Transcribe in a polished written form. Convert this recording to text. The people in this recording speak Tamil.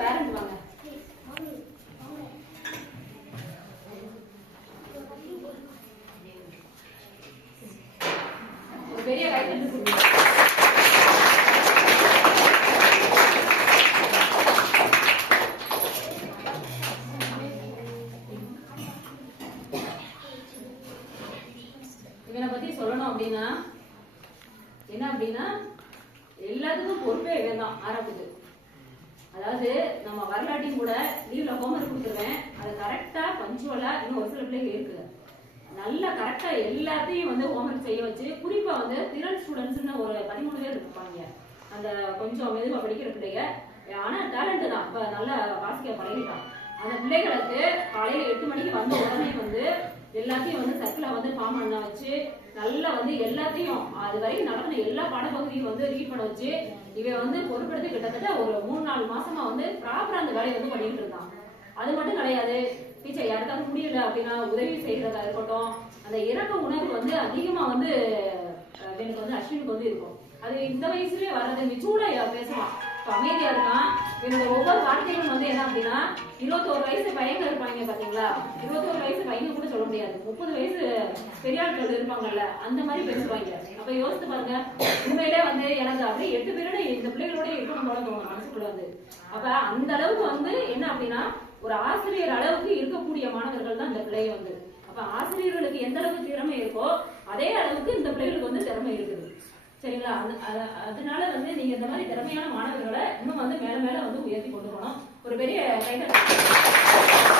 பேரண்ட் வாங்க. ஒரு பெரிய கைத்தட்டு கொடுங்க. இவனை பத்தி சொல்லணும் அப்படின்னா என்ன அப்படின்னா எல்லாத்துக்கும் பொறுப்பே இவன் தான் ஆரம்பிச்சு. அதாவது நம்ம வரலாட்டையும் கூட லீவ்ல ஹோம்ஒர்க் கொடுத்துருவேன். அது கரெக்டா பஞ்சுவலா இன்னும் ஒரு சில பிள்ளைங்க இருக்கு நல்லா கரெக்டா எல்லாத்தையும் வந்து ஹோம்ஒர்க் செய்ய வச்சு, குறிப்பா வந்து திறன் ஸ்டூடெண்ட்ஸ்னு ஒரு 13 பேர் இருப்பாங்க. அந்த கொஞ்சம் மெதுவா படிக்கிற பிள்ளைங்க, ஆனா டேலண்ட் தான். இப்ப நல்லா வாசிக்க பழகிட்டான். அந்த பிள்ளைகளுக்கு காலையில 8 மணிக்கு வந்த உடனே வந்து எல்லாத்தையும் வந்து சர்க்கிள வந்து ஃபார்ம் பண்ண வச்சு நல்லா வந்து எல்லாத்தையும் அது வரைக்கும் நடந்த எல்லா பாடப்பகுதியும் வந்து ரீட் பண்ண வச்சு இவன் வந்து பொறுப்பெடுத்து கிட்டத்தட்ட ஒரு 3-4 மாசமா வந்து ப்ராப்பரா அந்த வேலையை வந்து பண்ணிட்டு இருந்தான். அது மட்டும் கிடையாது, டீச்சர் யாருக்காவது முடியல அப்படின்னா உதவி செய்யறதா இருக்கட்டும், அந்த இறக்க உணர்வு வந்து அதிகமா வந்து எனக்கு வந்து அஸ்வினுக்கு வந்து இருக்கும். அது இந்த வயசுலயே வர்றது மெச்சூர்டா பேசலாம், அமைதியா இருக்கான். என்னோட ஒவ்வொரு வார்த்தைகளும் வந்து என்ன அப்படின்னா 21 வயசு பையங்க இருப்பாங்க பாத்தீங்களா, 21 வயசு பையங்க கூட சொல்ல முடியாது, 30 வயசு பெரியாட்கள் இருப்பாங்கல்ல, அந்த மாதிரி பேசுவாங்க. அப்ப யோசித்து பாருங்க, உண்மையிலே வந்து எனக்கு அப்படியே 8 பேரோட இந்த பிள்ளைகளோட இருக்கணும் போல தோணும் மனசுக்குள்ள வந்து. அப்ப அந்த அளவுக்கு வந்து என்ன அப்படின்னா ஒரு ஆசிரியர் அளவுக்கு இருக்கக்கூடிய மாணவர்கள் தான் இந்த பிள்ளைங்க வந்து. அப்ப ஆசிரியர்களுக்கு எந்த அளவுக்கு திறமை இருக்கோ அதே அளவுக்கு இந்த பிள்ளைகளுக்கு வந்து திறமை இருக்குது. சரிங்களா? அதனால வந்து நீங்க இந்த மாதிரி திறமையான மாணவர்களை இன்னும் வந்து மேல மேல வந்து உயர்த்தி கொண்டு போகணும். ஒரு பெரிய கைதட்டல்.